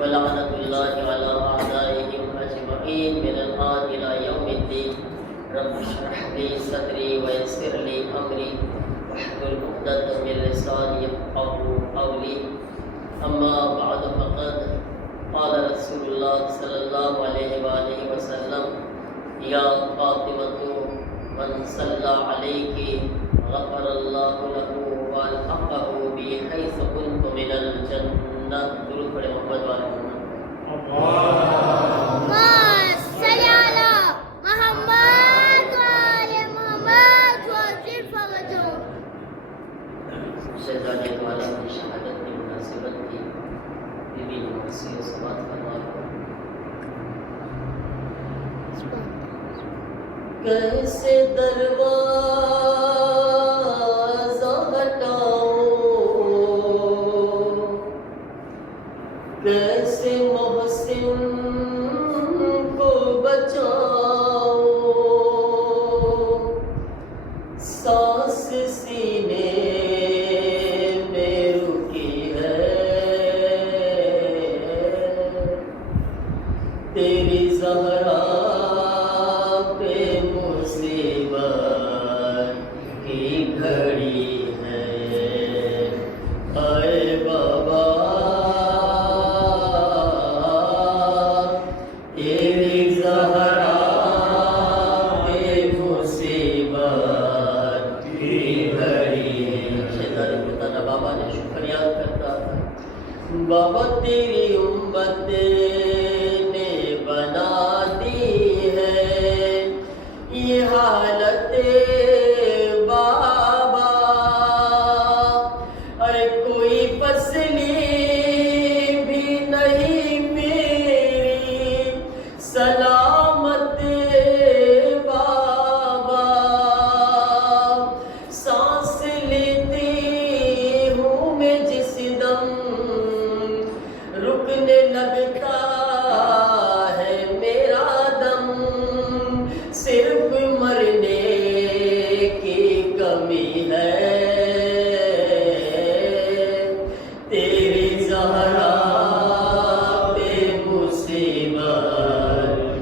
वलअनतुल्लाहि अला आदाइहिम अजमईन मिनल आन इला यौमिद्दीन। रब्बि इश्रह ली सदरी वयस्सिर ली अमरी वहलुल उक़दतम मिन लिसानी यफ़क़हू क़ौली। अम्मा बअद फ़क़द क़ाल रसूलुल्लाह सल्लल्लाहु अलैहि वसल्लम या फ़ातिमतु मन सल्ला अलैकि गफ़रल्लाहु लहू व अलहक़हू बिहैसु कुन्तु मिनल जन्नह। दुरूद पढ़े मोहम्मद वाले शहजादे वाला की शहादत की मुनासिबत की बीबी मुहस्सिन समात फरमा। कैसे दरवाज़ा हटाऊं, कैसे मोहसिन को बचाऊं, सांस सीने में रुकी है, तेरी ज़हरा पे मुसीबत की घड़ी है। आए बाबा तेरी ज़हरा पे मुसीबत की घड़ी है। शेज़ादी बताना बाबा ने शुक्रिया करता था। बाबा तेरी उम्मत ने बना दी है ये हालत बाबा। अरे कोई फसली भी नहीं मेरी सलामत बाबा। सांस लेती हूँ मैं जिस दम रुकने लगता है मेरा दम। सिर्फ मरने की कमी है, तेरी ज़हरा पे मुसीबत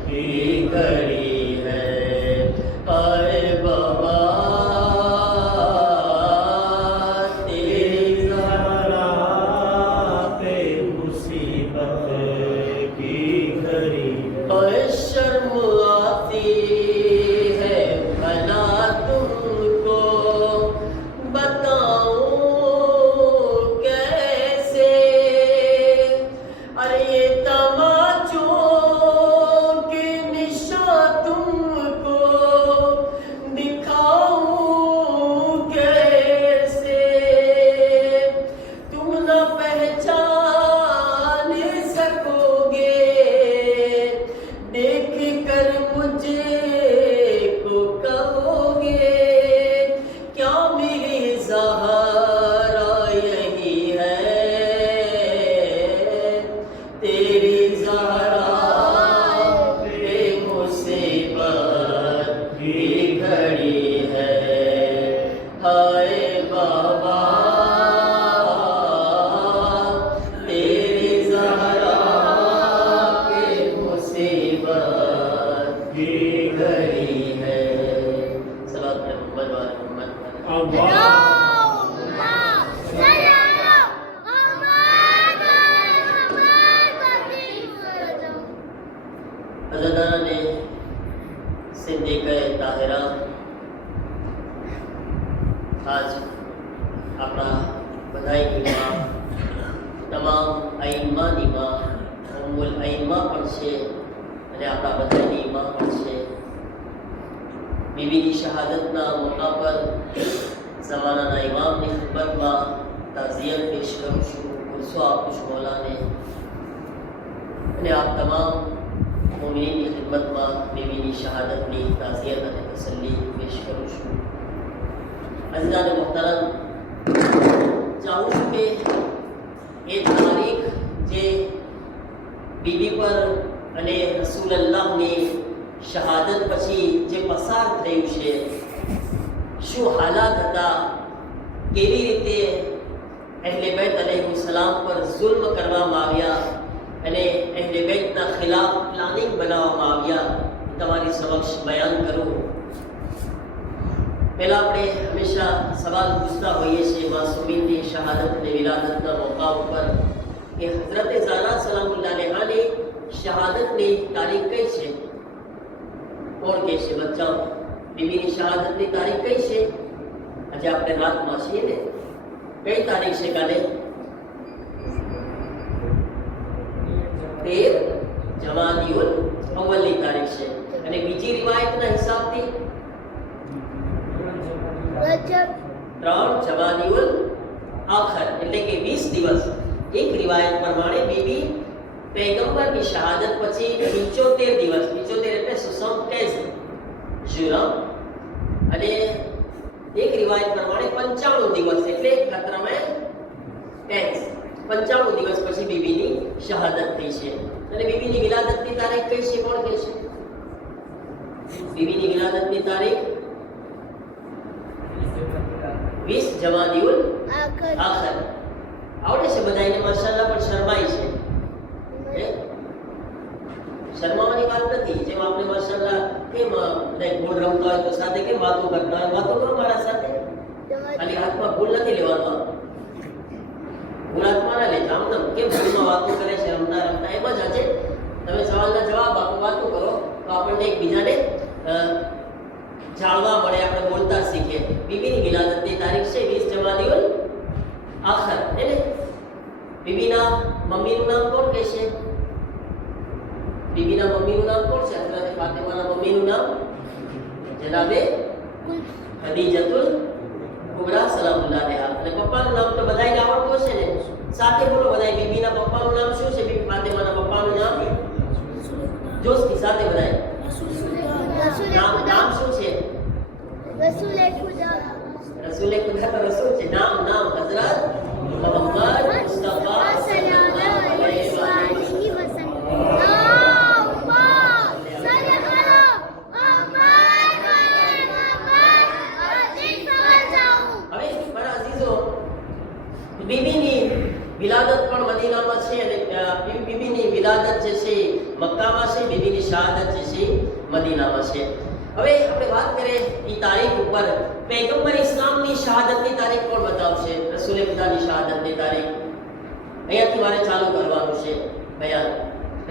की घड़ी है। आए बाबा तेरी ज़हरा पे मुसीबत की घड़ी। आए शर्म आती है भला तुमको बताऊं कैसे। अरे ये तमाचों के निशान तुमको दिखाऊं कैसे। तुम न पहचान सकोगे देख कर मुझे को कहोगे क्या मेरी ज़हरा यही है। तेरी ज़हरा पे मुसीबत की घड़ी है। हाय बाबा तेरी ज़हरा पे मुसीबत की घड़ी है। सलात है मोहम्मद वाले मोहम्मद। अज़ादाना ने सिद्दीक़े ताहिरा आज अपना बधाई की माँ તમામ આઈમ્માની માં ઉમ્મુલ આઈમ્મા પણ છે અને આપણા બધાની માં પણ છે। બીબીની શહાદતના મોકા પર ज़मानाના ઇમામની ખિદમતમાં તાઝિયત પેશ કરું છું। ગુસ્સો આપું છું મૌલાને અને આપ તમામ મોમિનીની ખિદમતમાં બીબીની શહાદતની તાઝિયત અને તસલ્લી પેશ કરું છું। અઝીઝાન મોહતરમ, ચાહું છું કે એ તારીખ જે બીબી પર અને રસૂલલ્લાહની શહાદત પછી જે પસાર થયું છે, શું હાલાત હતા, કેવી રીતે અહેલે બેત અલૈહિસ્સલામ પર જુલ્મ કરવામાં આવ્યા અને અહેલે બેતના ખિલાફ પ્લાનિંગ બનાવવામાં આવ્યા, તમારી સમક્ષ બયાન કરું. પહેલા આપણે હંમેશા સવાલ પૂછતા હોઈએ છીએ માસૂમીનની શહાદત અને વિલાદતના મોકા ઉપર કે હઝરત ઝારા સલામુલ્લાહ અલૈહાની શહાદતની તારીખ કઈ છે? કોણ કહે છે? બચ્ચાઓ, બીબીની શહાદતની તારીખ કઈ છે? આજે આપણે રાતમાં છીએ ને, કઈ તારીખ છે કાલે? 13 જમાદિયુલ અવ્વલની તારીખ છે. અને બીજી રિવાયતના હિસાબથી 3 જમાદિયુલ આખર એટલે કે 20 દિવસ. એક રિવાયત પ્રમાણે બીબી પૈગંબરની શહાદત પછી 75 દિવસ, 75 એટલે 75 જુલમ, અને એક રિવાયત પ્રમાણે 95 દિવસ એટલે 95 દિવસ પછી બીબીની શહાદત થઈ છે. અને બીબીની વિલાદતની તારીખ કઈ છે? કોણ કહે છે? બીબીની વિલાદતની તારીખ 20 જમાદિયુલ આખર. આવડે છે બધાને? માશાઅલ્લાહ. પણ શરમાય છે. શરમાવાની વાત નથી. જેમ આપણે માશાઅલ્લાહ કેમ બધા ગોળ રમતા હોય તો સાથે કેમ વાતો કરતા હોય, વાતો કરો મારા સાથે. ખાલી હાથમાં ભૂલ નથી લેવાનો, ભૂલ હાથમાં ના લેતા. આમ કેમ ભૂલમાં વાતો કરે છે રમતા રમતા? એમ જ આજે તમે સવાલના જવાબ આપો, વાતો કરો તો આપણને એકબીજાને જાણવા મળે, આપણે બોલતા શીખીએ. બીબીની વિલાદતની તારીખ છે 20 જમાદિયુલ આખર. એટલે બીબીના મમ્મીનું નામ કોણ કહેશે? બીબીના મમ્મીનું નામ કોણ છે? હઝરત ફાતિમાના મમ્મીનું નામ જનાબે ખદીજતુલ કુબરા સલામુલ્લાહ અલૈહા. અને પપ્પાનું નામ તો બધાયને આવડતું હશે ને? સાથે બોલો બધાય. બીબીના પપ્પાનું નામ શું છે? બીબી ફાતિમાના પપ્પાનું નામ જોશથી સાથે બધાય. નામ શું છે? રસૂલે ખુદા. રસૂલે ખુદા તો રસૂલ છે. નામ હઝરત મુહમ્મદ મુસ્તફા સલ્લલ્લાહુ અલૈહિ વસલ્લમ. બીબીની વિલાદત પણ મદીનામાં છે અને બીબીની વિલાદત જે છે મક્કામાં છે, બીબીની શહાદત જે છે મદીનામાં છે. હવે આપણે વાત કરીએ એ તારીખ ઉપર. પૈગંબર ઇસ્લામની શહાદતની તારીખ કોણ બતાવશે? રસૂલે ખુદાની શહાદતની તારીખ. અહીંયાથી મારે ચાલુ કરવાનું છે બયાન.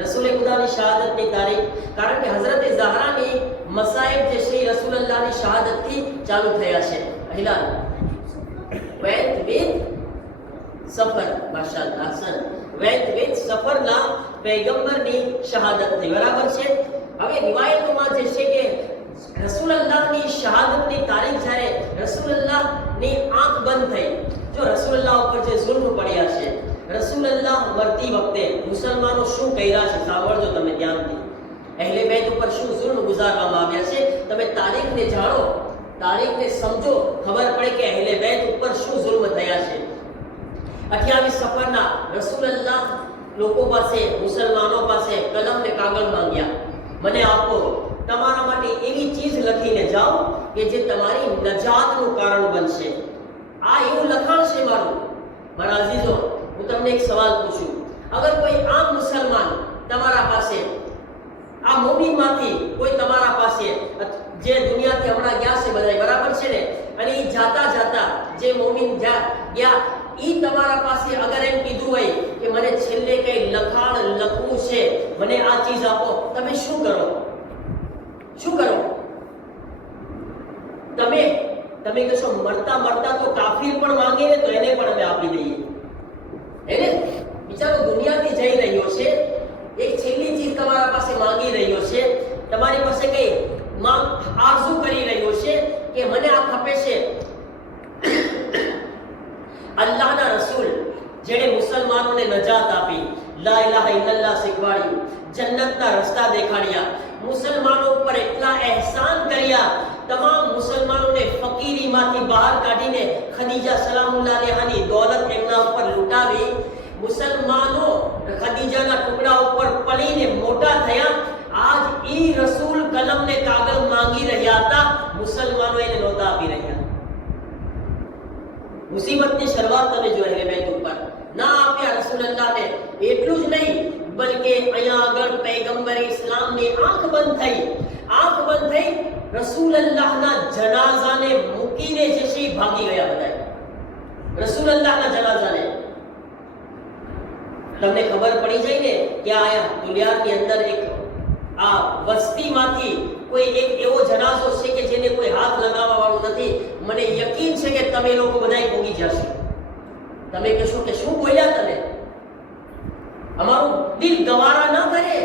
રસૂલે ખુદાની શહાદતની તારીખ, કારણ કે હઝરત ઝહરાની મસાઇબ જે છે રસૂલુલ્લાહની શહાદતથી ચાલુ થયા છે. પહેલા વેત વિદ સફર, માશાઅલ્લાહ હસન, વેત વિદ સફરના પૈગંબરની શહાદત થઈ. બરાબર છે. હવે રિવાયતોમાં જે છે કે રસૂલુલ્લાહની શહાદતની તારીખ જ્યારે રસૂલુલ્લાહની આંખ બંધ થઈ, જો રસૂલુલ્લાહ ઉપર જે જુલ્મ પડ્યા છે, રસૂલુલ્લાહ મરતી વખતે મુસલમાનો શું કર્યા છે સાંભળજો તમે ધ્યાનથી. અહેલે બેત ઉપર શું જુલ્મ ગુજારવામાં આવ્યા છે, તમે તારીખને જાણો, તારીખને સમજો, ખબર પડે કે અહેલે બેત ઉપર શું જુલ્મ થયા છે. 28 સફરના રસૂલુલ્લાહ લોકો પાસે, મુસલમાનો પાસે કલમ ને કાગળ માંગ્યા. મને આપો, તમારા માટે એવી ચીજ લખીને જાઓ કે જે તમારી નજાતનું કારણ બનશે. આ એવું લખાણ છે મારું. મારા અઝીઝો, હું તમને એક સવાલ પૂછું. અગર કોઈ આમ મુસલમાન તમારા પાસે, આ મોમીનમાંથી કોઈ તમારા પાસે, જે દુનિયાથી હમણાં ગયા છે બધા, બરાબર છે ને, અને એ જાતા જાતા જે મોમીન ગયા ઈ તમારા પાસે અગર એમ કીધું હોય કે મને છેલ્લે કઈ લખાણ લખવું છે, મને આ ચીજ આપો, તમે શું કરો? શું કરો? તમે કહેશો મરતા મરતા તો કાફીર પણ માંગે ને તો એને પણ અમે આપી દઈએ. એને બિચારો દુનિયાથી જઈ રહ્યો છે, એક છેલ્લી ચીજ તમારા પાસે માંગી રહ્યો છે, તમારી પાસે કઈ આરઝુ કરી રહ્યો છે કે મને આ ખપે છે. અલ્લાહના રસૂલ જેણે મુસલમાનોને નજાત આપી, લા ઇલાહા ઇલ્લલ્લાહ શીખવાડ્યું, જન્નતના રસ્તા દેખાડ્યા, મુસલમાનો ઉપર એટલા એહસાન કર્યા, તમામ મુસલમાનોને ફકીરીમાંથી બહાર કાઢીને ખદીજા સલામુલ્લાહ અલૈહાની દોલત એમના ઉપર લૂંટાવી, મુસલમાનો ખદીજાના ટુકડા ઉપર પલીને મોટા થયા. આજ ઈ રસૂલ કલમને કાગળ માંગી રહ્યા હતા, મુસલમાનો એને નહોતા આપી રહ્યા. મુસીબતની શરૂઆત તમે જો અહેલે બેત ઉપર ના આપ્યા રસૂલુલ્લાહને. એટલું જ નહીં, બલ્કે पैगंबर इस्लाम ने आंख बंद થઈ રસૂલલ્લાહના જનાઝાને મૂકીને જેસી ભાગી ગયા બધા રસૂલલ્લાહના જનાઝાને તમને ખબર પડી જાય ને કે આ દુનિયાની અંદર એક આ વસ્તીમાંથી કોઈ એક એવો જનાઝો છે કે જેને કોઈ હાથ લગાવવા વાળું નથી મને યકીન છે કે તમે લોકો બધાય ભોગી જશો તમે કહેશો કે શું બોલ્યા તમે અમારું દિલ ગવારા ના કરે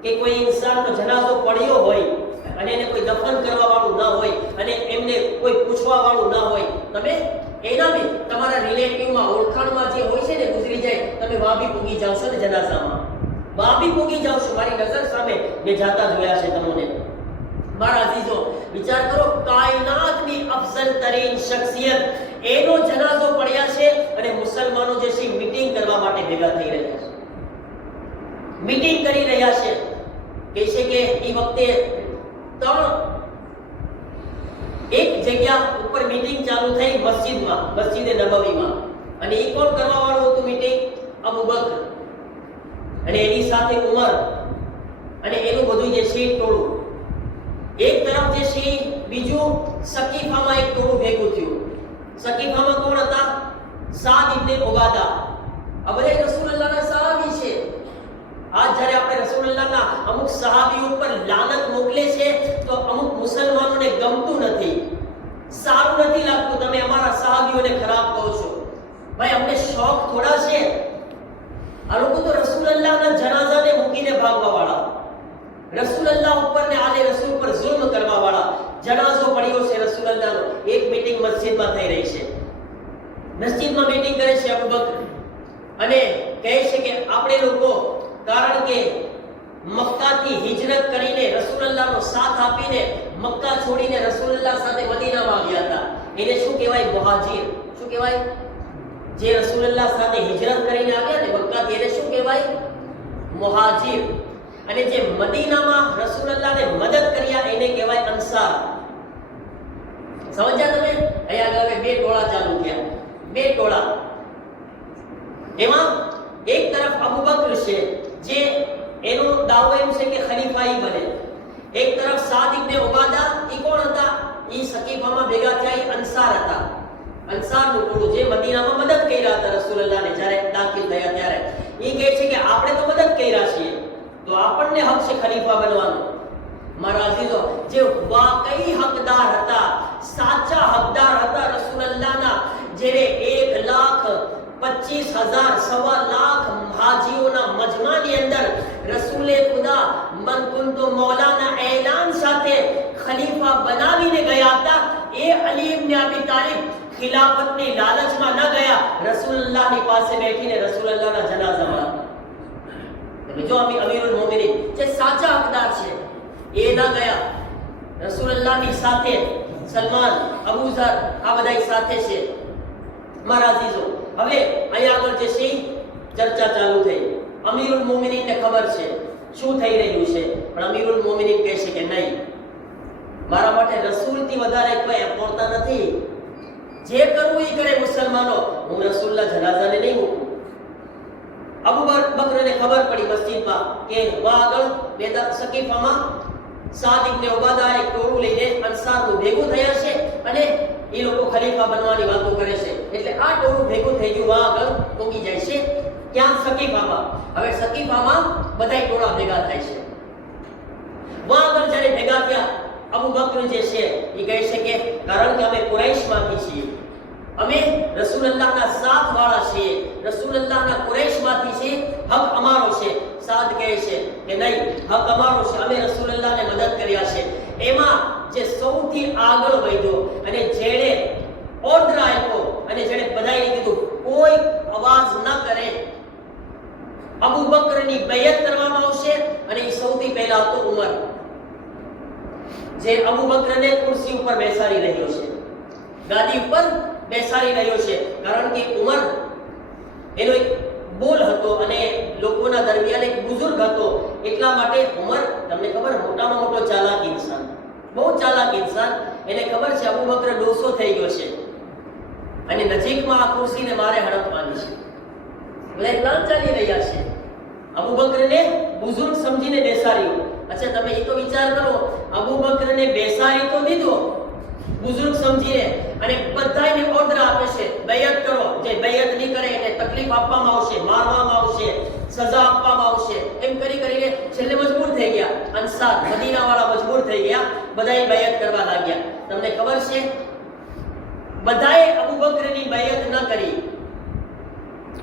કે કોઈ ઇન્સાનનો જનાઝો પડ્યો હોય અને એને કોઈ દફન કરવા વાળું ના હોય અને એમને કોઈ પૂછવા વાળું ના હોય તમે એના બી તમારા રિલેટિવમાં ઓળખાણમાં જે હોય છે ને ગુજરી જાય તમે વાબી પૂગી જાવ છો ને જનાઝામાં વાબી પૂગી જાવ છો મારી નજર સામે મેં જાતા જોયા છે તમને મારા અઝીઝો વિચાર કરો કાયનાતની અફઝલ તરીન શખ્સિયત એનો જનાઝો પડ્યા છે અને મુસલમાનો જે છે મીટિંગ કરવા માટે ભેગા થઈ રહ્યા છે મીટિંગ કરી રહ્યા છે કે છે કે એ વખતે એક જગ્યા ઉપર મીટિંગ ચાલુ થઈ મસ્જિદમાં મસ્જિદે નબવીમાં અને એ કોણ કરવા વાળું હતું મીટિંગ અબુ બકર અને એની સાથે ઉમર અને એનું બધું જે છે ટોળું એક તરફ જે છે બીજું સકીફામાં એક ટોળું ભેગું થયું સકીફામાં કોણ હતા સાદ ઇબ્ન ઉબાદા આ બધા રસૂલુલ્લાહના સહાબી છે આજ જ્યારે આપણે રસૂલુલ્લાહના અમુક સહાબી ઉપર લાનત મોકલે છે તો અમુક મુસલમાનોને ગમતું નથી સારું નથી લાગતું તમે અમારા સહાબીઓને ખરાબ કહો છો ભાઈ અમને શોખ થોડા છે આ લોકો તો રસૂલુલ્લાહના જનાઝાને મૂકીને ભાગવા વાળા રસૂલુલ્લાહ ઉપર ને આલે રસૂલ પર જુલ્મ કરવા વાળા જનાઝો પડ્યો છે રસૂલુલ્લાહનો એક મીટિંગ મસ્જિદમાં થઈ રહી છે મસ્જિદમાં મીટિંગ કરે છે અબુ બકર અને કહે છે કે આપણે લોકો કારણ કે મક્કાથી હિજરત કરીને રસૂલુલ્લાહનો સાથ આપીને મક્કા છોડીને રસૂલુલ્લાહ સાથે મદીનામાં આવ્યા હતા એને શું કહેવાય મુહાજિર શું કહેવાય જે રસૂલુલ્લાહ સાથે હિજરત કરીને આવ્યા ને મક્કાથી એને શું કહેવાય મુહાજિર અને જે મદીનામાં રસૂલુલ્લાહને મદદ કર્યા એને કહેવાય અંસાર સમજ્યા તમે અહીંયા આગળ બે ટોળા ચાલુ થયા બે ટોળા એમાં એક તરફ અબુ બકર છે જે એનો દાવો એમ છે કે ખલીફાઈ બને એક તરફ સાદ ઇબ્ન ઉબાદા ઈ કોણ હતા ઈ સકીફામાં ભેગા થયા ઈ અંસાર હતા અંસારનું ટોળું જે મદીનામાં મદદ કર્યા હતા રસૂલુલ્લાહને જ્યારે દાખલ થયા ત્યારે ઈ કહે છે કે આપણે તો મદદ કર્યા છીએ તો આપણને હક છે ખલીફા બનવાનો મારા અઝીઝો જે વાકઈ હકદાર હતા સાચા હકદાર હતા રસૂલુલ્લાહના જેને 1,25,000 સવા લાખ હાજીઓના મજમાની અંદર રસૂલે ખુદા મન કુંતુ મૌલાના એલાન સાથે ખલીફા બનાવીને ગયા હતા એ અલી ઇબ્ન અબી તાલિબ ખિલાફતની લાલચમાં ન ગયા રસૂલુલ્લાહની પાસે બેઠીને રસૂલુલ્લાહના જનાઝામાં જો અમીરુલ મોમિનીન જે સાચા હકદાર છે એ ન ગયા રસૂલુલ્લાહની સાથે સલમાન અબુ ઝર આ બધાય સાથે છે મારા અઝીઝો હવે અહીંયા આગળ જે છે ચર્ચા ચાલુ થઈ અમીરુલ મોમિનીનને ખબર છે શું થઈ રહ્યું છે પણ અમીરુલ મોમિનીન કહે છે કે નહીં મારા માટે રસૂલથી વધારે કોઈ અપોરતા નથી જે કરવું એ કરે મુસલમાનો હું રસૂલના જનાઝાને નહીં મૂકું અબુ બકરને ખબર પડી મસ્જિદમાં કે વા આગળ બેદા સકીફામાં સાદ ઇબ્ન ઉબાદા એક ટોળું લઈને અંસારનું ભેગું થયા છે અને એ લોકો ખલીફા બનવાની વાતો કરે છે એટલે આ ટોળું ભેગું થઈ ગયું વા આગળ પહોંચી જાય છે ક્યાં સકીફામાં હવે સકીફામાં બધાય ટોળા ભેગા થાય છે વા આગળ જ્યારે ભેગા થયા અબુ બકર જે છે એ કહે છે કે કારણ કે અમે કુરૈશમાંથી છીએ અમે રસૂલુલ્લાહના સાથ વાળા છીએ રસૂલુલ્લાહના કુરૈશમાંથી છીએ હક અમારો છે સાદ કહે છે કે નહીં હક અમારો છે અમે રસૂલુલ્લાહને મદદ કર્યા છે એમાં જે સૌથી આગળ વધ્યો અને જેણે ઓર્ડર આપ્યો અને જેણે બધાને કીધું કોઈ અવાજ ન કરે અબુ બકરની બેયત કરવામાં આવશે અને એ સૌથી પહેલા હતો ઉમર જે અબુ બકરને ખુરશી ઉપર બેસાડી રહ્યો છે ગાદી ઉપર બેસાડી રહ્યો છે કારણ કે ઉમર એનો એક બોલ હતો અને લોકોના દરમિયાન એક બુઝુર્ગ હતો એટલા માટે ઉમર તમને ખબર મોટામાં મોટો ચાલાક ઇન્સાન બહુ ચાલાક ઇન્સાન એને ખબર છે અબુ બકર ડોસો થઈ ગયો છે અને નજીકમાં આ ખુરશીને મારે હડપવાની છે બધા પ્લાન ચાલી રહ્યા છે અબુ બકરને બુઝુર્ગ સમજીને બેસાડ્યો. અચ્છા તમે એ તો વિચાર કરો, અબુ બકરને બેસાડી તો દીધો બુઝુર્ગ સમજીને, અને બધાને ઓર્ડર આપે છે બેયત કરો, જે બેયત નહીં કરે એને તકલીફ આપવામાં આવશે, મારવામાં આવશે, સજા આપવામાં આવશે. એમ કરી કરીને છેલ્લે મજબૂર થઈ ગયા. અંસાર મદીના વાળા મજબૂર થઈ ગયા, બધાએ બેયત કરવા લાગ્યા. તમને ખબર છે બધાએ અબુ બકરની બેયત ન કરી.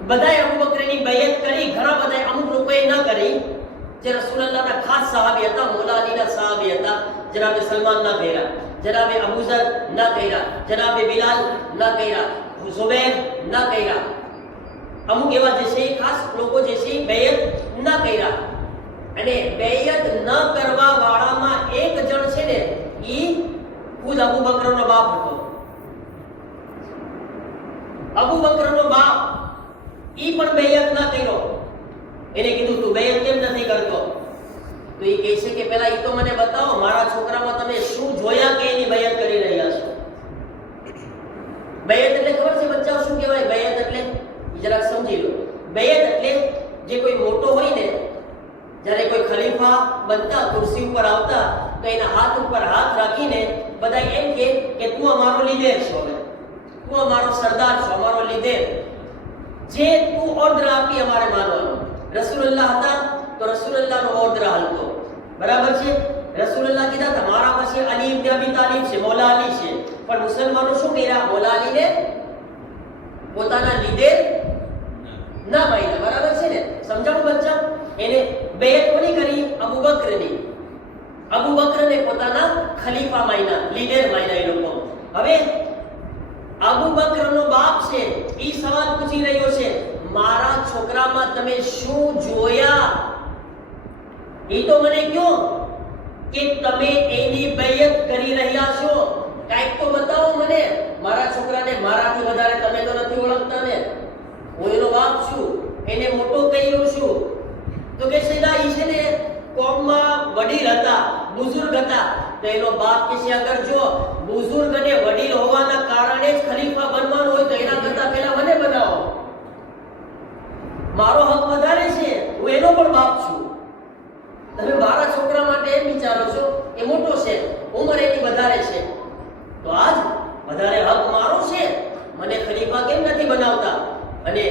બધાએ અબુ બકરની બેયત કરી, ઘણા બધાએ, અમુક લોકોએ ન કરી. જે રસૂલુલ્લાહના ખાસ સહાબી હતા, મૌલા અલીના સહાબી હતા, જનાબે સલમાન ના કર્યા, જનાબે અબુ ઝર ના કર્યા, જનાબે બિલાલ ના કર્યા, ઝુબૈર ના કર્યા. અમુક એવા જે છે ખાસ લોકો જે છે બેયત ના કર્યા. અને બેયત ન કરવા વાળામાં એક જણ છે ને, ઈ ખુદ અબુ બકરનો બાપ હતો. અબુ બકરનો બાપ ઈ પણ બેયત ના કર્યો. એને કીધું તું બેયત કેમ નથી કરતો? તો એ કહે છે કે પહેલા ઈ તો મને બતાવો, મારા છોકરામાં તમે શું જોયા કે એની બેયત કરી રહ્યા છો? બેયત એટલે ખબર છે બચ્ચાઓ શું કહેવાય? બેયત એટલે જરાક સમજી લો. બેયત એટલે જે કોઈ મોટો હોય ને, જ્યારે કોઈ ખલીફા બનતા, ખુરશી ઉપર આવતા, તો એના હાથ ઉપર હાથ રાખીને બધા એમ કે તું અમારો લીડર છો, તું અમારો સરદાર છો, અમારો લીડર. જે તું ઓર્ડર આપી અમારે માનવાનો. રસૂલુલ્લાહ હતા તો રસૂલુલ્લાહનો ઓર્ડર હાલતો. બરાબર છે? રસૂલુલ્લાહ કીધા તમારા પછી અલી ઇબ્ન અબી તાલિબ છે, મૌલા અલી છે. પણ મુસલમાનો શું કર્યા? મૌલા અલીને પોતાના લીડર ના માન્યા. બરાબર છે ને? સમજાવું બચ્ચા? એને બેયત કોની કરી? અબુ બકરની. અબુ બકરને પોતાના ખલીફા માન્યા, લીડર માન્યા એ લોકો. હવે અબુ બકરનો બાપ છે, ઈ સવાલ પૂછી રહ્યો છે, મારા છોકરામાં તમે શું જોયા? એ તો મને કહો કે તમે એની બેયત કરી રહ્યા છો. કાંઈક તો બતાવો મને. મારા છોકરાને મારાથી વધારે તમે તો નથી ઓળખતા ને. હું એનો બાપ છું, એને મોટો કર્યો છું. તો કે સીધા ઈ છે ને કોમમાં વડીલ હતા, બુઝુર્ગ હતા. તો એનો બાપ કે છે અગર જો બુઝુર્ગ અને વડીલ હોવાના કારણે જ ખલીફા બનવાનું હોય તો એના કરતા પહેલા મને બનાવો. મારો હક વધારે છે, હું એનો પણ બાપ છું. તમે મારા છોકરા માટે એમ વિચારો છો એ મોટો છે, ઉંમર એની વધારે છે, તો આજ વધારે હક મારો છે, મને ખલીફા કેમ નથી બનાવતા? અને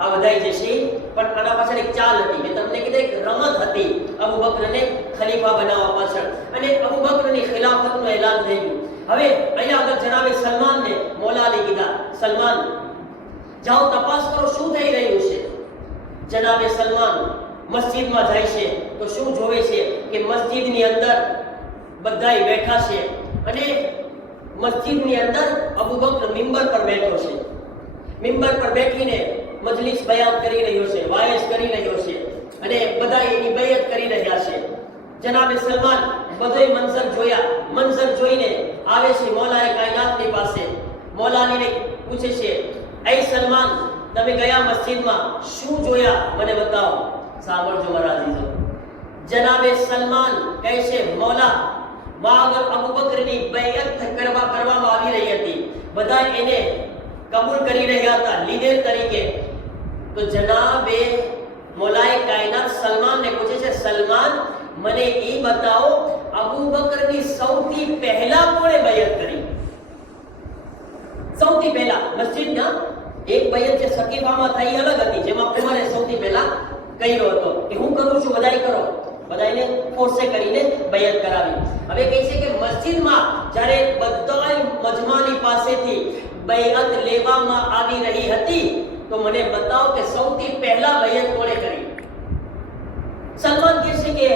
આ બધાય જે છે પણ આના પાછળ એક ચાલ હતી. મેં તમને કીધું એક રમત હતી અબુ બકરને ખલીફા બનાવવા પાછળ. અને અબુ બકરની ખિલાફતનું એલાન થઈ ગયું. હવે અહીંયા આગળ જનાબે સલમાનને મૌલા અલી કીધા, સલમાન જાઓ તપાસ કરો શું થઈ રહ્યું છે. જનાબે સલમાન મસ્જિદમાં જાય છે તો શું જોવે છે કે મસ્જિદની અંદર બધાય બેઠા છે અને મસ્જિદની અંદર અબુ બકર મિંબર પર બેઠો છે. મિંબર પર બેઠીને મજલિસ બયાન કરી રહ્યો છે, વાયસ કરી રહ્યો છે અને બધા એની બેયત કરી રહ્યા છે. જનાબે સલમાન બધોય મંઝર જોયા. મંઝર જોઈને આવે છે મૌલાએ કાયનાતની પાસે. મૌલા અલીને પૂછે છે, એ સલમાન તમે ગયા મસ્જિદમાં શું જોયા મને બતાવો. સાંભળજો મારા અજીઝો. જનાબે સલમાન કહે છે, મૌલા આગળ અબુ બકરની બેયત કરવામાં આવી રહી હતી, બધા એને કબૂલ કરી રહ્યા હતા લીડર તરીકે. તો જનાબે મૌલાએ કાયનાત સલમાનને પૂછે છે, સલમાન મને એ બતાવો અબુ બકરની સૌથી પહેલા કોણે બેયત કરી? સૌથી પહેલા મસ્જિદના એક બેયત જે સકીફામાં થઈ અલગ હતી, જેમાં ઉમરે સૌથી પહેલા કહ્યો હતો કે હું કરું છું, બધાય કરો. બધાને ફોર્સે કરીને બેયત કરાવી. હવે કહે છે કે મસ્જિદમાં જ્યારે બધાય મજમાની પાસેથી બેયત લેવામાં આવી રહી હતી તો મને બતાવો કે સૌથી પહેલા બેયત કોણે કરી? સલમાન કહે છે કે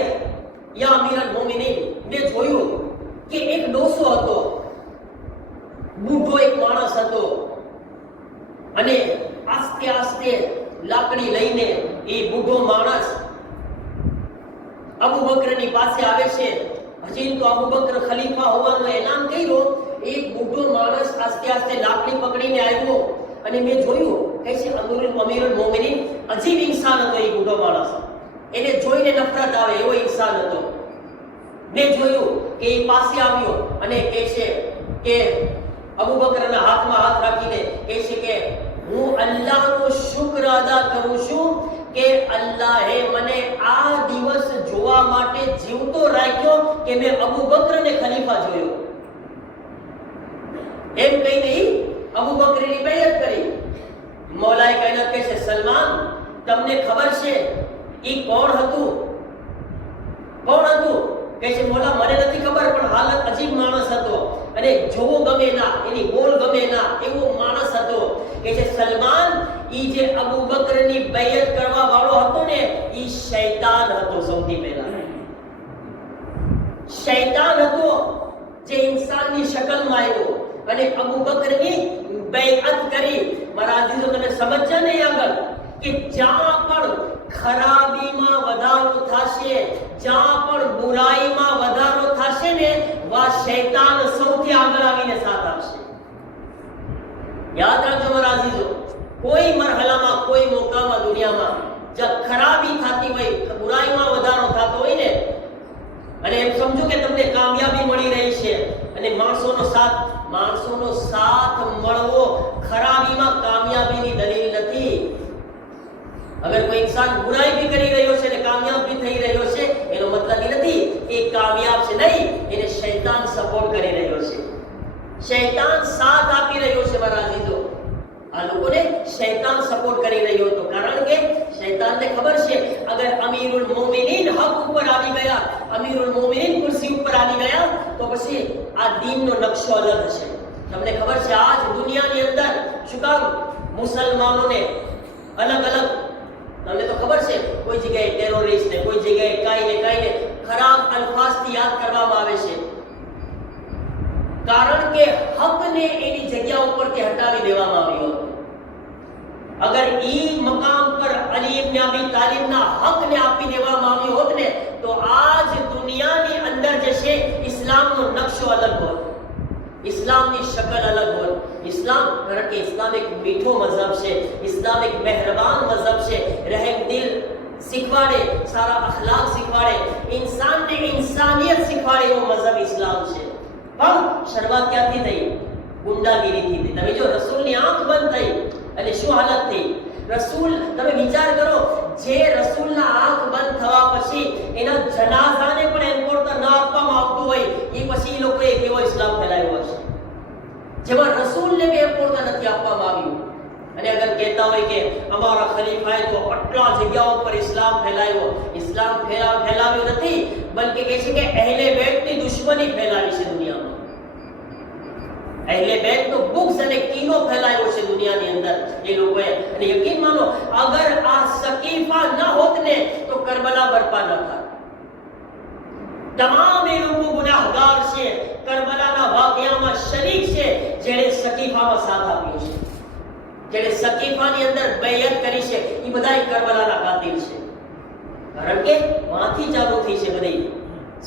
યા અમીરલ મોમિનીન, મેં જોયું કે એક ડોસો હતો, બુઢો એક માણસ હતો અને આસ્તે આસ્તે લાકડી લઈને એ બુઢો માણસ અબુ બકરની પાસે આવે છે. હજી તો અબુ બકર ખલીફા હોવાનું એલાન કર્યો. એક બુઢો માણસ આસ્તે આસ્તે લાકડી પકડીને આવ્યો અને મેં જોયું કે છે અમીરુલ મોમિનીન અજીબ ઇન્સાન હતો એ બુઢો માણસ. એને જોઈને નફરત આવે એવો ઇન્સાન હતો. મેં જોયું કે એ પાસે આવ્યો અને કહે છે કે અબુ બકરના હાથમાં હાથ રાખીને કહે છે કે હું અલ્લાહનો શુક્ર અદા કરું છું કે અલ્લાહે મને ભરોસો રાખ્યો કે મેં અબુ બકરને ખલીફા જોયો. એમ કહીને અબુ બકરની બેયત કરી. મૌલાએ કાયનાત કહે છે, સલમાન તમને ખબર છે ઈ કોણ હતું? કોણ હતું? કહે છે, મૌલા મને નથી ખબર, પણ હાલત અજીબ માણસ હતો અને જોવો ગમે ના, એની બોલ ગમે ના, એવો માણસ હતો. કહે છે, સલમાન ઈ જે અબુ બકરની બેયત કરવા વાળો હતો ને, ઈ શૈતાન હતો. સૌથી પહેલા શૈતાન હતો જે ઇન્સાનની શકલમાં આવ્યો અને અબુ બકરની બેયત કરી. મારા અઝીઝો, તમે સમજ્યા નહીં આગળ કે જ્યાં પણ ખરાબીમાં વધારો થશે, જ્યાં પણ બુરાઈમાં વધારો થશે ને, વા શૈતાન સૌથી આગળ આવીને સાથ આપશે. યાદ રાખજો મારા અઝીઝો, કોઈ મરહલામાં, કોઈ મોકામાં દુનિયામાં જ્યાં ખરાબી થતી હોય, બુરાઈમાં વધારો થતો હોય ને, અને એમ સમજો કે તમને કામયાબી મળી રહી છે અને માણસોનો સાથ મળવો ખરાબીમાં કામયાબીની દલીલ નથી. અગર કોઈ ઇન્સાન બુરાઈ ભી કરી રહ્યો છે અને કામયાબ ભી થઈ રહ્યો છે, એનો મતલબ એ નથી કે કામયાબ છે. નહીં, એને શૈતાન સપોર્ટ કરી રહ્યો છે, શૈતાન સાથ આપી રહ્યો છે. મારા અઝીઝો, આ લોકોને શૈતાન સપોર્ટ કરી રહ્યો હતો, કારણ કે શૈતાનને ખબર છે અગર અમીરુલ મોમિનીન હક ઉપર આવી ગયા, અમીરુલ મોમિનીન કુર્સી ઉપર આવી ગયા, તો પછી આ દીનનો નકશો અલગ હશે. તમને ખબર છે આજ દુનિયાની અંદર શું કામ મુસલમાનોને અલગ અલગ, તમને તો ખબર છે કોઈ જગ્યાએ ટેરરિસ્ટ ને, કોઈ જગ્યાએ કાઈને ખરાબ અલ્ફાઝથી યાદ કરવામાં આવે છે, કારણ કે હકને એની જગ્યા ઉપરથી હટાવી દેવામાં આવ્યો હતો. અગર ઈ મકામ પર અલી ઇબ્ન અબી તાલિબના હકને આપી દેવામાં આવ્યો હોત ને, તો આજ દુનિયાની અંદર જે છે ઇસ્લામનો નકશો અલગ હોત, ઇસ્લામની શકલ અલગ હોત. ઇસ્લામ, કારણ કે ઇસ્લામ એક મીઠો મઝહબ છે, ઇસ્લામ એક મહેરબાન મઝહબ છે, રહેમ દિલ શીખવાડે, સારા અખલાક શીખવાડે, ઇન્સાનને ઇન્સાનિયત શીખવાડે એવો મઝહબ ઇસ્લામ છે. પણ શરૂઆત ક્યાંથી થઈ? ગુંડાગીરીથી થઈ. તમે જો રસૂલની આંખ બંધ થઈ અને શું હાલત થઈ? રસૂલ, તમે વિચાર કરો, જે રસૂલના આંખ બંધ થવા પછી એના જનાઝાને પણ એન્કોર્ટર ન આપવામાં આવતું હોય, એ પછી એ લોકોએ કેવો ઇસ્લામ ફેલાવ્યો હશે, જેમાં રસૂલને બી એન્કોર્ટર નથી આપવામાં આવ્યું. અને અગર કહેતા હોય કે અમારા ખલીફાએ તો આટલા જગ્યાઓ પર ઇસ્લામ ફેલાવ્યો, ઇસ્લામ ફેલાવ્યો નથી, બલકે કહે છે કે અહેલે બેતની દુશ્મની ફેલાવી છે દુનિયામાં. અહેલે બેત તો બુગ્ઝ અને કીનો ફેલાયો છે દુનિયાની અંદર એ લોકોએ. અને યકીન માનો, અગર આ સકીફા ન હોત ને તો કરબલા બરપા ન થાત. તમામ એ લોકો ગુનાહગાર છે, કરબલાના વાકયામાં શરીક છે, જેણે સકીફામાં સાથ આપ્યો છે, જેણે સકીફાની અંદર બેયત કરી છે, એ બધા કરબલાના કાતિલ છે. કારણ કે વાંથી ચાલુ થઈ છે બધી.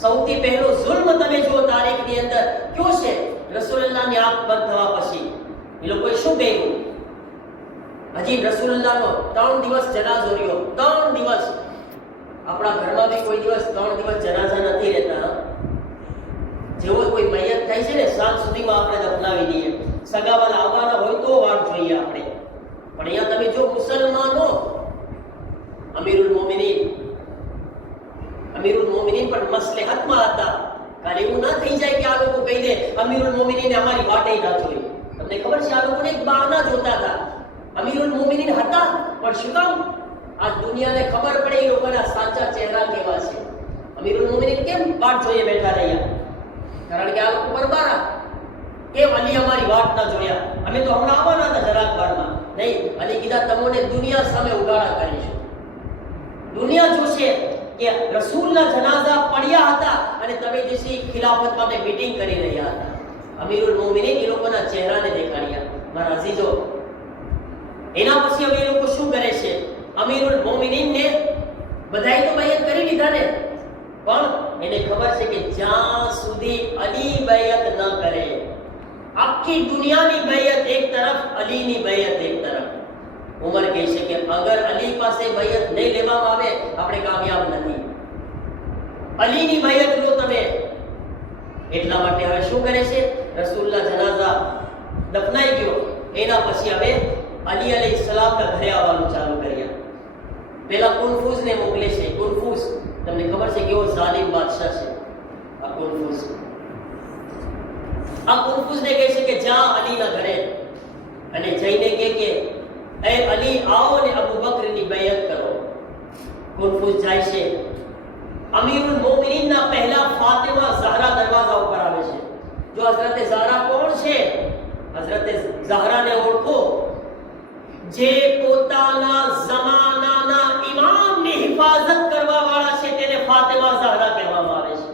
સૌથી પહેલો જુલ્મ તમે જો તારીખની અંદર કયો છે? રસૂલુલ્લાહની આંખ બંધ થવા પછી એ લોકોએ શું કર્યું? હજી રસૂલુલ્લાહનો 3 દિવસ જનાઝો રહ્યો, 3 દિવસ. આપણા ઘરમાં બી કોઈ દિવસ 3 દિવસ જનાઝા નથી રહેતા. જેવો કોઈ મૈયત થાય છે ને, સાંજ સુધીમાં આપણે દફનાવી દઈએ, સગાવાલા આવવાના હોય તો વાટ જોઈએ આપણે. પણ અહીંયા તમે જો મુસલમાનો, અમીરુલ મોમિનીન પણ મસલહતમાં હતા. કારણ એવું ના થઈ જાય કે આ લોકો કહી દે અમીરુલ મોમિનીને અમારી વાટે ના જોઈ. તમને ખબર છે આ લોકોને એક બહાના જોતા હતા. અમીરુલ મોમિનીન હતા, પણ શું કામ? આ દુનિયાને ખબર પડે એ લોકોના સાચા ચહેરા કેવા છે. અમીરુલ મોમિનીન કેમ વાટ જોઈએ બેઠા રહ્યા? કારણ કે આ લોકો બરબારા. કેમ અલી અમારી વાટ ના જોયા? અમે તો હમણાં આવવાના હતા જરાક વારમાં. નહીં, અલી કીધા તમને દુનિયા સામે ઉગાડા કરીશું. દુનિયા જોશે કે રસૂલના જનાઝા પડ્યા હતા અને તમે જે છે ખિલાફત માટે મીટિંગ કરી રહ્યા હતા. અમીરુલ મોમિનીન એ લોકોના ચહેરાને દેખાડ્યા. મારા અઝીઝો, એના પછી હવે એ લોકો શું કરે છે? અમીરુલ મોમિનીનને બધાએ તો બેયત કરી લીધા ને, પણ એને ખબર છે કે જ્યાં સુધી અલી બેયત ન કરે, આખી દુનિયાની બેયત એક તરફ, અલીની બેયત એક તરફ. ઉમર કહે છે કે અગર અલી પાસે બેયત નહીં લેવામાં આવે, આપણે કામયાબ નથી. અલીની બેયત લો તમે. એટલા માટે હવે શું કરે છે? રસૂલના જનાઝા દફનાઈ ગયો, એના પછી હવે અલી અલૈહિસ્સલામના ઘરે આવવાનું ચાલુ કર્યા. પહેલા કુનફૂઝને મોકલે છે. કુનફૂઝ તમને ખબર છે કેવો ઝાલિમ બાદશાહ છે. કુનફુસ. આ કુનફુસને કહે છે કે જા અલીના ઘરે અને જઈને કે એ અલી આવો ને અબુ બકરની બેયત કરો. કુનફુસ જાય છે. અમીરુલ મોમિનીનના પહેલા ફાતિમા ઝહરા દરવાજા ઉપર આવે છે. જો હઝરત ઝહરા કોણ છે? હઝરત ઝહરાને ઓળખો, જે પોતાના જમાનાના ઇમામની હિફાજત કરવા વાળા છે તેને ફાતિમા ઝહરા કહેવામાં આવે છે.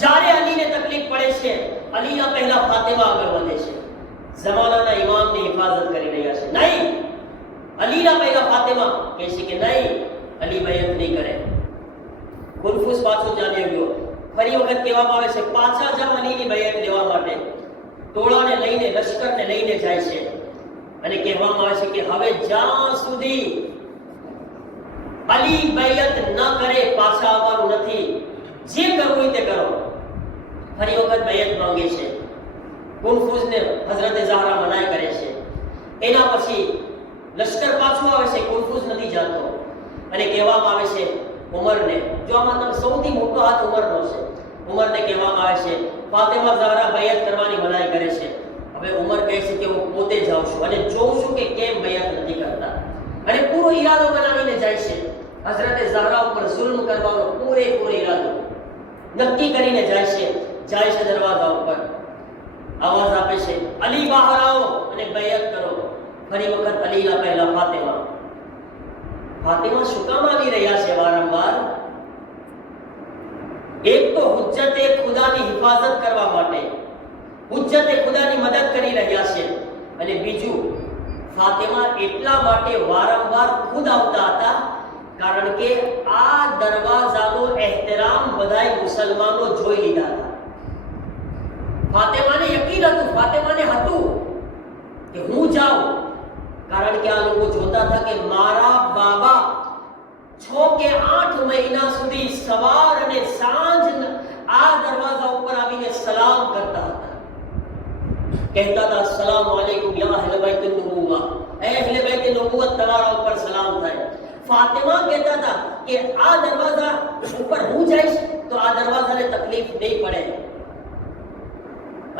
જ્યારે અલીને તકલીફ પડે છે, અલીના પહેલા ફાતિમા આગળ વધે છે. જમાનાના ઇમામની હિફાજત કરી રહ્યા છે. નહીં, અલીના પહેલા ફાતિમા કહે છે કે નહીં, અલી બેયત નહીં કરે. કુનફુસ પાછો ચાલ્યો ગયો. ફરી વખત કહેવામાં આવે છે પાછા જાઓ અલીની બેયત લેવા માટે. ટોળાને લઈને, લશ્કરને લઈને જાય છે અને કહેવામાં આવે છે કે હવે જ્યાં સુધી અલી બેયત ન કરે પાછા આવવાનું નથી. જે કરવું તે કરો. ફરી વખત બેયત માંગે છે. કુનફુસને હઝરત ઝહરા મનાઈ કરે છે. એના પછી લશ્કર પાછું આવે છે. કુનફુસ નથી જાતો અને કહેવામાં આવે છે ઉમરને, જો આમાં સૌથી મોટો હાથ ઉમરનો છે. ઉમરને કહેવામાં આવે છે ફાતિમા ઝહરા બેયત કરવાની મનાઈ કરે છે. હવે ઉમર કહે છે કે હું પોતે જાઉં છું અને જોઉં છું કે કેમ બેયત નથી કરતા. અને પૂરો ઈરાદો બનાવીને જાય છે. હઝરત ઝહરા ઉપર જુલ્મ કરવાનો પૂરેપૂરો ઈરાદો નક્કી કરીને જાય છે દરવાજા ઉપર. આવાજ આપે છે અલી બહાર આવો અને બેયત કરો. ફરી વખત અલીના પહેલા ફાતિમા શું કામ આવી રહ્યા છે વારંવાર? એક તો હુજ્જતે ખુદાની હિફાજત કરવા માટે, હુજ્જતે ખુદાની મદદ કરી રહ્યા છે, અને બીજું ફાતિમા એટલા માટે વારંવાર ખુદ આવતા હતા કારણ કે આ દરવાજાનો એહતરામ બધાય મુસલમાનો જોઈ લીધા હતા. ફાતિમાને યકીન હતું, ફાતિમાને હતું કે હું જાઉં, કારણ કે આ લોકો જોતા હતા કે મારા બાબા 6 કે 8 મહિના સુધી સવાર અને સાંજ આ દરવાજા ઉપર આવીને સલામ કરતા હતા. કહેતા હતા અસ્સલામુ અલૈકુમ યા અહલે બૈત નુબુવ્વા, એ અહલે બૈત નુબુવ્વત તમારા ઉપર સલામ થાય. ફાતિમા કહેતા હતા કે આ દરવાજા ઉપર હું જઈશ તો આ દરવાજાને તકલીફ નહીં પડે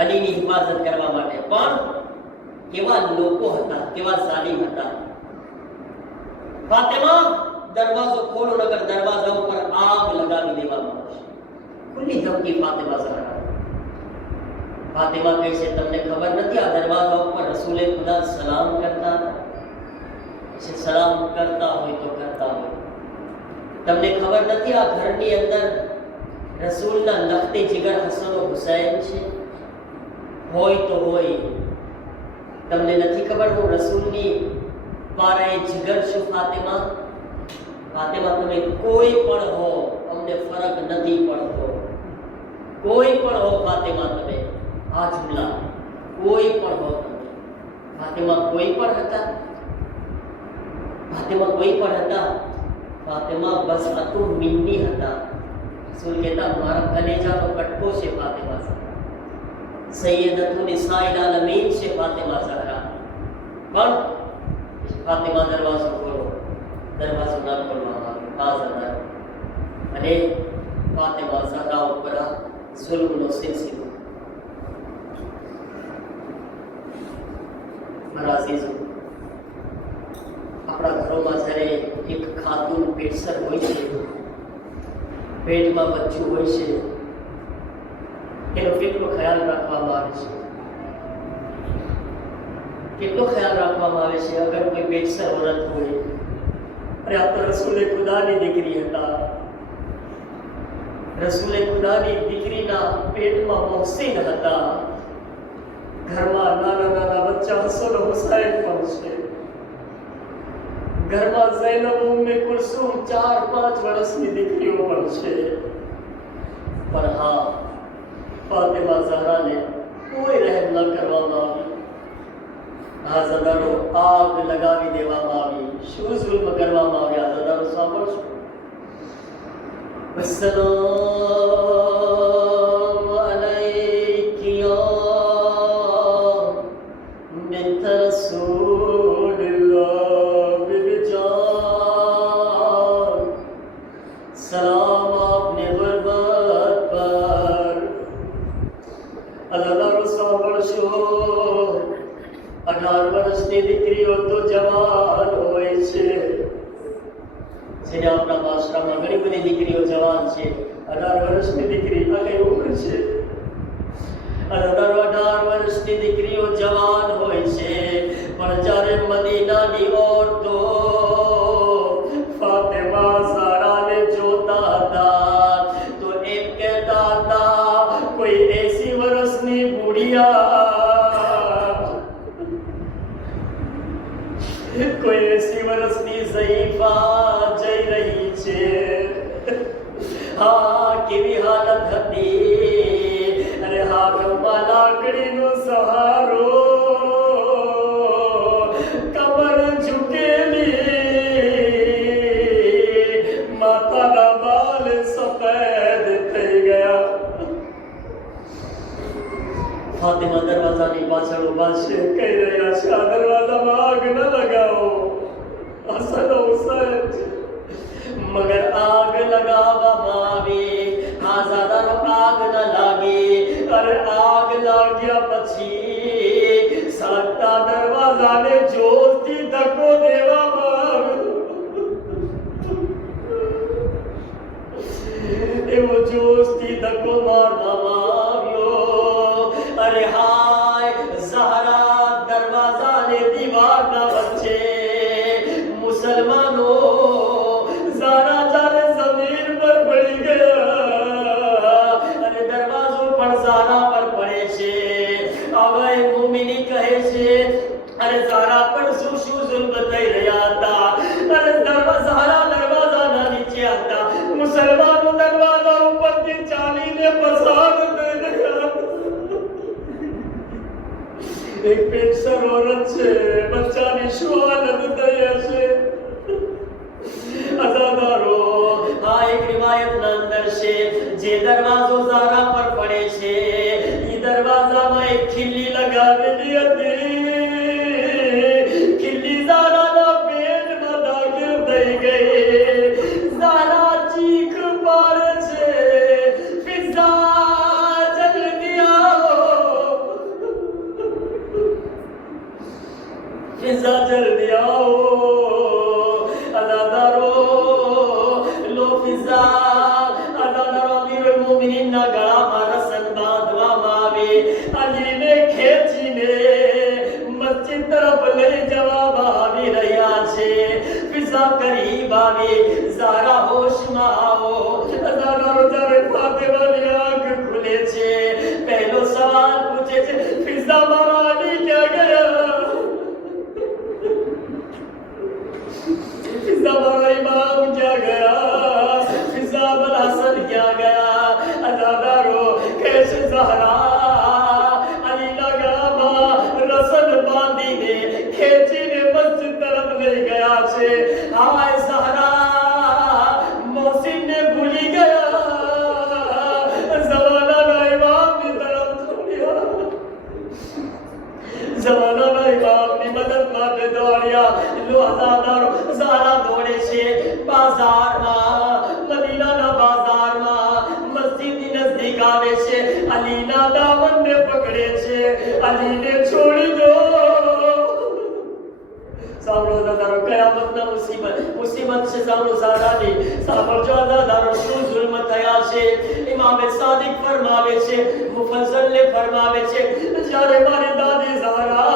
અલીની હિફાજત કરવા માટે. પણ કેવા લોકો હતા, કેવા ઝાલિમ હતા. ફાતિમા દરવાજો ખોલો નગર દરવાજા ઉપર આગ લગાવી દેવામાં આવશે. ખુલ્લી ધમકી ફાતિમા ઝહરા. ફાતિમા કહે છે તમને ખબર નથી આ દરવાજા ઉપર રસૂલે ખુદા સલામ કરતા હતા? સલામ કરતા હોય તો કરતા હોય. તમને ખબર નથી આ ઘરની અંદર રસૂલના લખતે જીગર હસન ઓ હુસૈન છે? હોય તો હોય. તમને નથી ખબર હું રસૂલની પારાએ જીગર છું ફાતિમા? ફાતિમા તમે કોઈ પણ હો, અમને ફરક નથી પડતો. કોઈ પણ હો ફાતિમા, તમે આ જુમલા કોઈ પણ હો તમે. ફાતિમા કોઈ પણ હતા? ફાતિમા કોઈ પણ હતા? ફાતિમા બસ અતુ મિન્ની હતા. રસૂલ કહેતા મારા કલેજાનો કટકો છે ફાતિમા ઝહરા. સૈયદતુ નિસાઇલ આલમીન છે ફાતિમા ઝહરા. પણ ફાતિમા દરવાજો ખોલો, દરવાજો ના ખોલવામાં આવ્યો. અને ફાતિમા ઝહરા ઉપર ઝુલ્મનો સિલસિલો. મારા અઝીઝો, આપણા ઘરોમાં જ્યારે એક ખાતુન પેટસર હોય છે, પેટમાં બચ્ચું હોય છે, એનો કેટલો ખ્યાલ રાખવામાં આવે છે? કેટલો ખ્યાલ રાખવામાં આવે છે? અગર કોઈ પેટસર औरत હોય, અરે આ તો રસૂલે ખુદાની દીકરી હતા, રસૂલે ખુદાની દીકરીના પેટમાં મોહસિન હતા. ઘરમાં નાના નાના બચ્ચા હસન હુસૈન પણ છે. ઘરમાં ઝૈનબ ઉમ્મે કુલસુમ 4-5 વર્ષની દીકરીઓ પણ છે. પણ હા, ફાતિમા ઝહરાને કોઈ રહેમ ન કરવામાં આવી. આઝાદારો આગ લગાવી દેવામાં આવી. શું જુલ્મ કરવામાં આવ્યા? આઝાદારો સાંભળશો. અસ્સલામ અલૈકી યા બિન્ટ રસૂલિલ્લાહ બીબી જાન. સલામ આપને જેને આપણા પાસરામાં ઘણી બધી દીકરીઓ જવાન છે, 18 વર્ષની દીકરી આ કઈ ઉંમર છે, 18 વર્ષની દીકરીઓ જવાન હોય છે, પણ જ્યારે મદીનાની ઓરતો ફાતિમા ઝહરાને જોતા હતા તો એમ કહેતા હતા કોઈ 80 વર્ષની બુઢિયા, કોઈ 80 વર્ષની ઝઈફા જઈ રહી છે. હા, કેવી હાલત હતી. અરે હાથમાં લાકડીનો સહારો, કમર ઝુકેલી, માથાના બાલ સફેદ થઈ ગયા. ફાતિમા દરવાજાની પાછળ ઊભા છે, કહી રહ્યા છે આ દરવાજામાં આગ ન લગાવો, હસન હુસૈન. મગર આગ લગાવવામાં આવે, આઝાદારો આગ ન લાગે. અરે આગ લાગ્યા પછી સળગતા દરવાજાને જોરથી ધક્કો દેવામાં આવ્યો, એવો જોરથી ધક્કો મારવામાં આવ્યો. અરે હાય, ઝહરા દરવાજાને દીવારના વચ્ચે મુસલમાનો ઝહરા જ્યારે જમીન પર પડી ગયા અને દરવાજો પણ ઝહરા પર પડે છે. હવે મુમિની કહે છે અરે ઝહરા પર શું શું જુલ્મ થઈ રહ્યા હતા. અરે ઝહરા દરવાજાના નીચે હતા, મુસલમાનો દરવાજા ઉપરથી ચાલીને પસાર થઈ રહ્યા. એક પેન્શન औरत છે, બચ્ચાની શું હાલત થઈ હશે. અઝાદારો, આ એક રિવાયતના અંદર છે જે દરવાજો ઝહરા પર પડે છે એ દરવાજામાં એક ખીલ્લી લગાવેલી હતી. ખીલ્લી ઝહરાના પેટમાં દાખલ થઈ ગઈ. ઝહરા ચીખ પાડે છે, ફિઝા જલ્દી આવો, ફિઝા જલ્દી આવો. અઝાદારો, લો ફિઝા. અઝાદારો અમીરુલ મોમિનીનના ગળામાં રસન બાંધવામાં આવે, અલીને ખેંચીને મસ્જિદ તરફ લઈ જવામાં આવી રહ્યા છે. ફિઝા કરીબ આવે, ઝહરા હોશમાં આવો. અઝાદારો જ્યારે ફાતિમાની આંખ ખુલે છે, પહેલો સવાલ પૂછે છે ફિઝા મારા અલી ક્યાં ગયા, फिजा हमारा इमाम क्या गया, फिजा अबुल हसन क्या गया. अज़ादारो, कैसे ज़हरा अली लगामा रसन बांधीने ખેંચીને મસ્જિદ તરફ લઈ ગયા છે. હાય ઝહરા મોહસિનને ભૂલી ગયા, ઝમાનાના ઇમામની તરફ દોડ્યા, ઝમાનાના ઇમામની મદદ માટે દોડ્યા. લો અઝાદારો, ઝહરા દોડે છે બાજારમાં, મદીનાના બાજારમાં મસ્જિદની નજદીક આવે છે. અલીના દામનને પકડે છે, અલીને છોડી દો. સાંભળો અઝાદારો, કયામતના મુસીબત છે. સાંભળો ઝહરાની, સાંભળજો અઝાદારો શું જુલ્મ થયા છે. ઇમામે સાદિક ફરમાવે છે, મુફસ્સલ ફરમાવે છે, જ્યારે મારી દાદી ઝહરા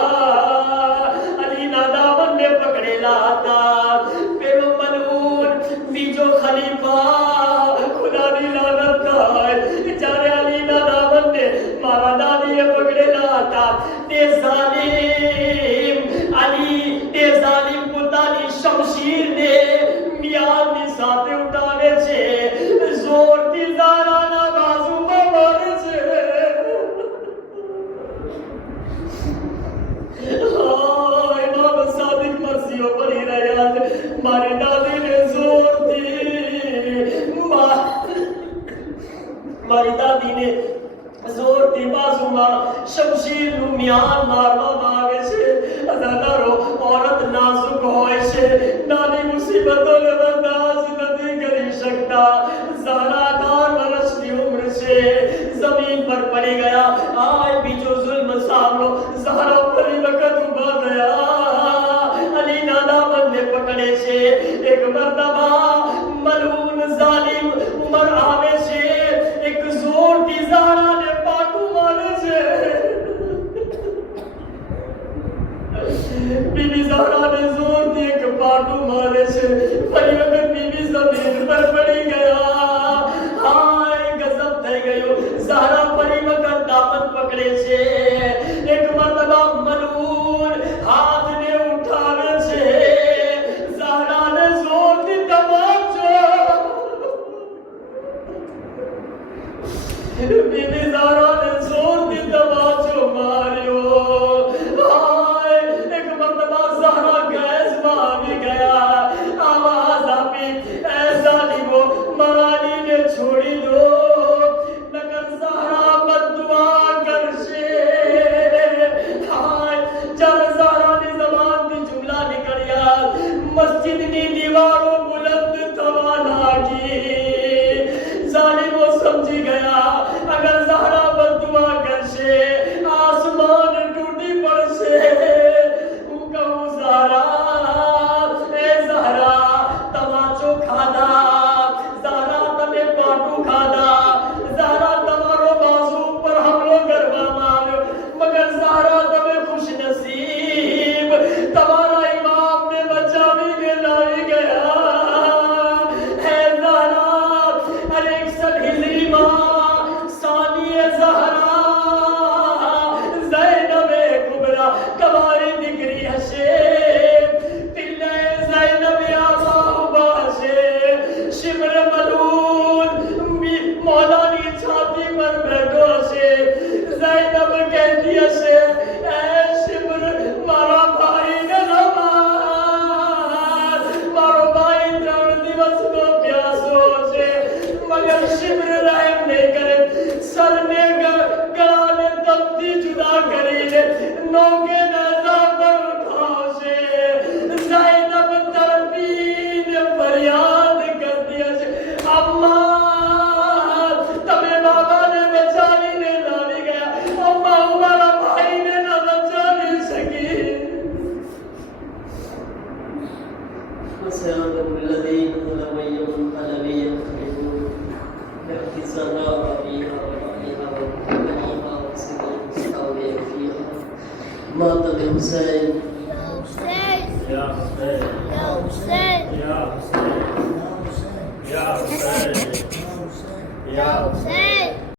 અલીના દામનને પકડેલા હતા, પેલો મલૂન બીજો ખલીફા ખુદાની લાનત થાય, જ્યારે અલીના દામનને મારા દાદીએ પકડેલા હતા, તે ઝાલિમ અલી, તે ઝાલિમ પોતાની શમશીરને મિયાનની સાથે ઉઠાવે છે, જોરથી ઝહરાના બાજુમાં મારે છે. ઇમામ સાદિક મરસીઓ પડી રહ્યા છે. મારી દાદીને જોરથી મારી દાદીને જોરથી બાજુમાં શમશીરનું મિયાન મારવામાં આવે છે. અઝાદારો, औरत નાજુક હોય છે, નાની મુસીબતોને બર્દાશ્ત નથી કરી શકતા. ઝહરા 18 વર્ષની ઉંમર છે, જમીન પર પડી ગયા. આય બીજો જુલ્મ સાંભળો, ઝહરા ફરી વખત ઊભા થયા, અલીના દામનને પકડે છે. એક મરતબા ज़हरा ने जोर दिए कि पाटू मारे से फरी वक्त बीबी जमीन पर पड़ी गया हाय गजब થઈ ગયો ज़हरा फरी वक्त दामन पकड़े છે एक मर्तबा मलून हाथ ने उठावे છે ज़हरा ने जोर दी तमाचो बीबी ज़हरा ने जोर दी तमाचो मारियो हाय एक मर्तबा ज़हरा गैस में आवी गया आवाज आपी ऐसा लिखो मरानी ने छोड़ी दो नगर ज़हरा बद्दुआ करशे हाय जब ज़हरा ने ज़बान दी जुमला निकलिया मस्जिद नी दीवारों बुलंद थवा लागी जालिमो समझी गया अगर ज़हरा बद्दुआ करशे आसमान टूटी पड़शे कहूं ज़हरा ए ज़हरा तमाचो खाधा ज़हरा तमे पाटू खाधा ज़हरा तमारो बाजू पर हमलो करवा मार्यो मगर ज़हरा तमे खुश नसीब तमारा इमाम ने बचावी के लाई गया है ज़हरा अलेक्सन हिजरी मां सानिए ज़हरा ज़ैनब कुबरा कवारी दिगरी हशे तिल्ले ज़ैनब आबाहु बाशे शिमर मलून मौलानी छाती पर बैठो हशे ज़ैनब कहती हशे ए शिमर मारा भाई ने न मार मारो भाई 3 दिवस को प्यासो हशे मगर शिमर रहम नहीं करे सर ने गला ने तपती जुदा करी ने नौके नज़ा पर उठाओ से ज़ैनब तड़पी ने फरियाद कर दिया से अम्मा तमे बाबा ने बचा ने लावी गया अम्मा हमारा भाई ने न बचा नहीं सकी وسيعلم الذين ظلموا أي منقلب ينقلبون باختصارها فيها ورائها وبنيها وسبل مستويا فيها مات الحسين يا حسين يا حسين يا حسين يا حسين يا حسين يا يا حسين